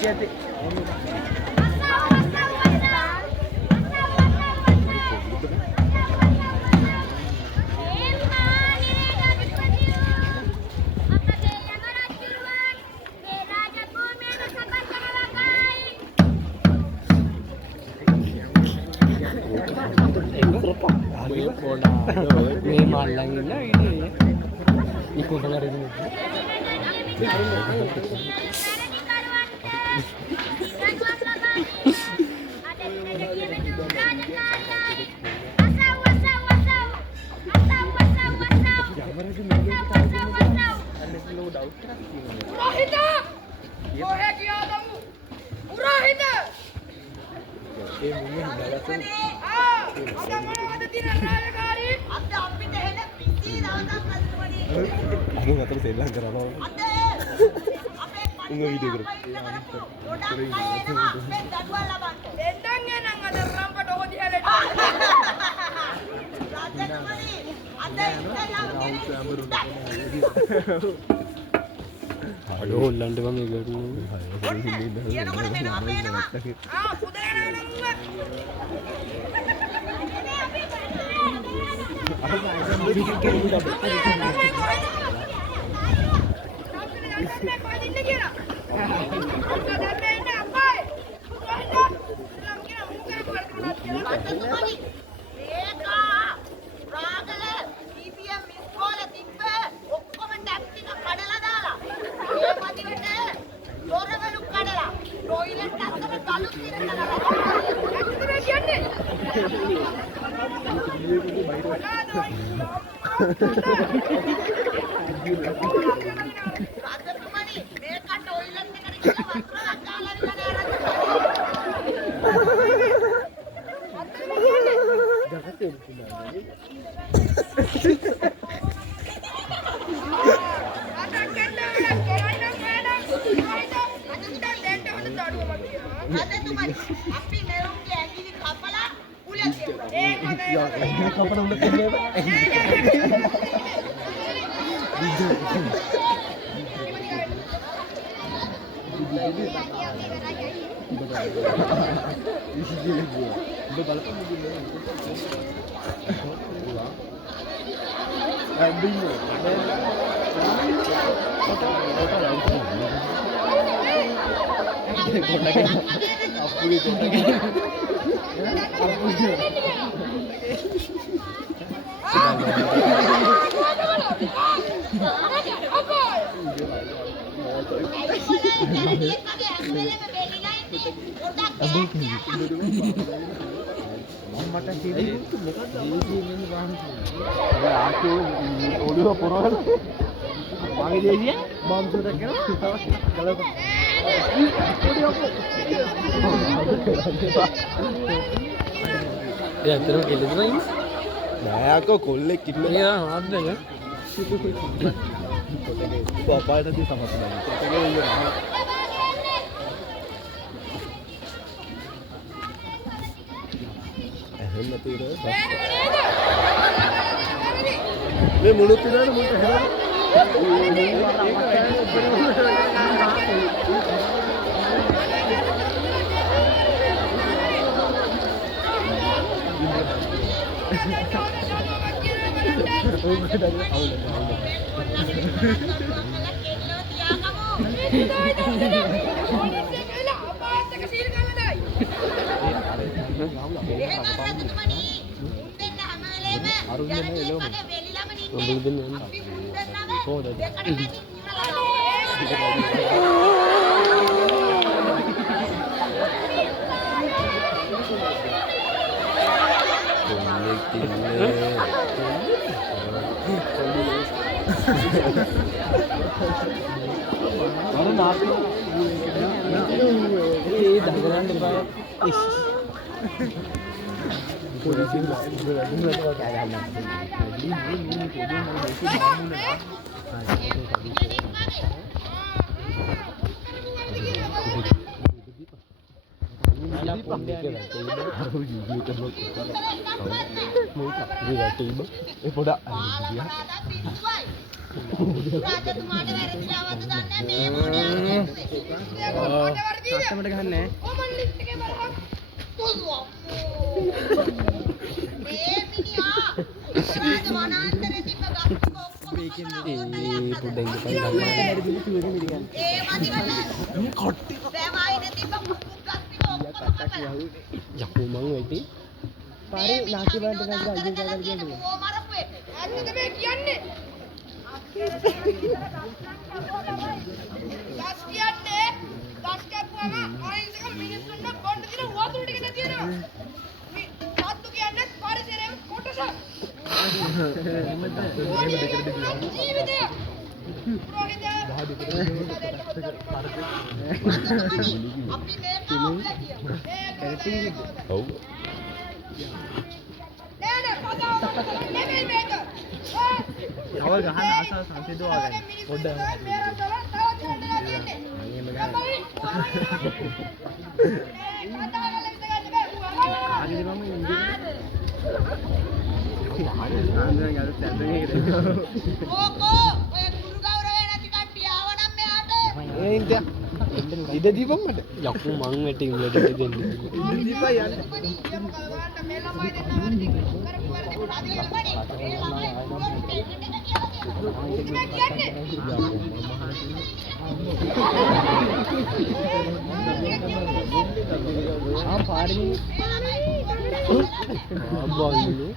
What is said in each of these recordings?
මේ මල්ලන් ඉන්න ඊයේ ඉක්මනට හරිනේ Aku nggak tahu saya kenapa. Enggak video grup. Aduh, lantai bang itu. Ya, terus kita lagi. Nah, aku kolek kita. Ya, ada ya. Apa tadi sama teman? Hendak tu dah. Ni mulut tu dah mulut heran. රාජතුමාට වැරදිලාවද දන්නේ මේ මොඩේ අත්තමට ගහන්නේ common list එකේ බලන්න තොල්වා මේ මිනිහා රාජ වනාන්තරේ තිබ්බ ගස් ඔක්කොම පොඩ්ඩක් ඉඳපන් ඒ මදිවට කොට්ටි බෑවයිනේ තිබ්බ ගස් ටික ඔක්කොම කපලා යකෝ මං වෙටි පාරේ නාකි බන්ට ගන්න අයින් කරගන්න කියන්නේ ඕ මරපු එක ඇත්තද මේ කියන්නේ ගස් කියන්නේ ගස් කැපුවම අහිංසක මිනිස්සුන්ට බොන්න දින වතුර ටික නැති වෙනවා මේ සත්තු කියන්නේ පරිසරයේ කොටස ජීවිතය පුරෝහිත අපි මේ ඔව් නෑ පදාව නෙමෙයි මේක යවල් ගහන්න ආසාව සංසිද්ධවා ගන්න පොඩ්ඩක් ආගෙදි මම ඕකෝ ඔය ගුරු ගෞරවය නැති කට්ටිය ආවනම් මෙහාට ඒ ඉන්දියා ඉඩ දීපන් මට යකෝ මං වෙටි උඹට දෙන්න දීපා යන්න මේ ළමයි දෙන්නවත් කරපු වැඩේ පාදිකල බඩේ මේ ළමයි ආ පාරේ ආබාලු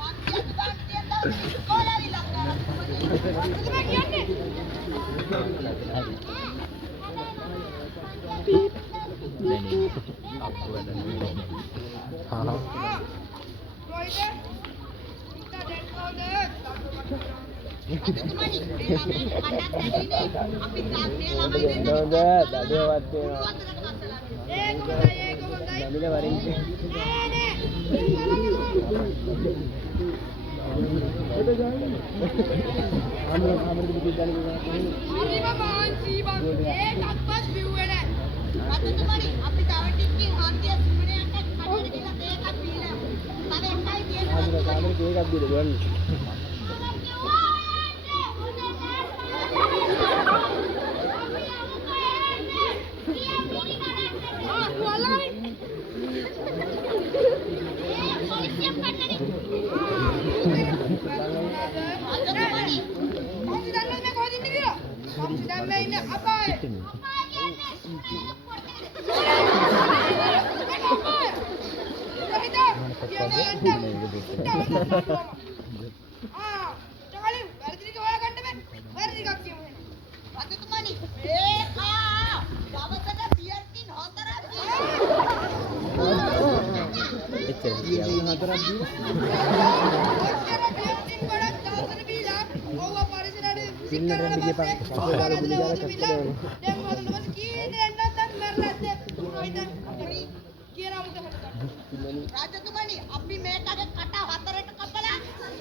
රාජතුමනි අපි මේකගේ කට හතරට කපලා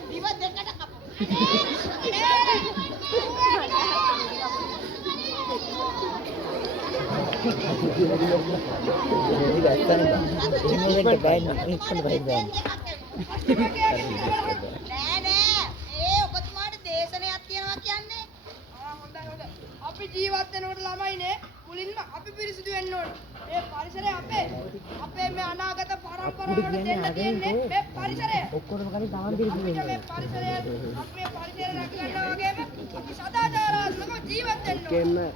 දිව දෙකට කපමු. ඔබතුමාට දේශනයක් තියෙනවා කියන්නේ. හොඳයි. අපි ජීවත් වෙනකොට ළමයිනේ මුලින්ම අපි පිරිසිදු වෙන්න ඕනේ. මේ පරිසරය අපේ මේ අනාගත පරම්පරාවට දෙන්න තියෙන්නේ මේ පරිසරය. ඔක්කොම කලින් තමන් පිරිසිදු වෙන්න. මේ පරිසරය අපේ පරිසරය රැක ගන්නවා වගේම අපි සදාචාරාත්මකව ජීවත් වෙන්න ඕනේ.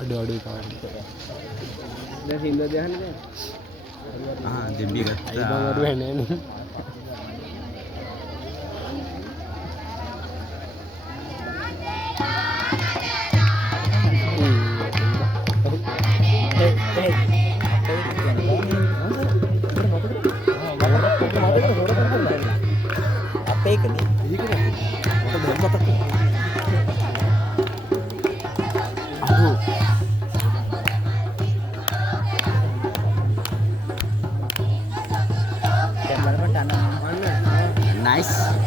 අඩු කාරණා දැන් හින්දා දහන්නේ දෙබ්බි අයි බං අඩු වෙන්නේ නේ අපේ කනේ. ඒක නේ. මට දැම්මත්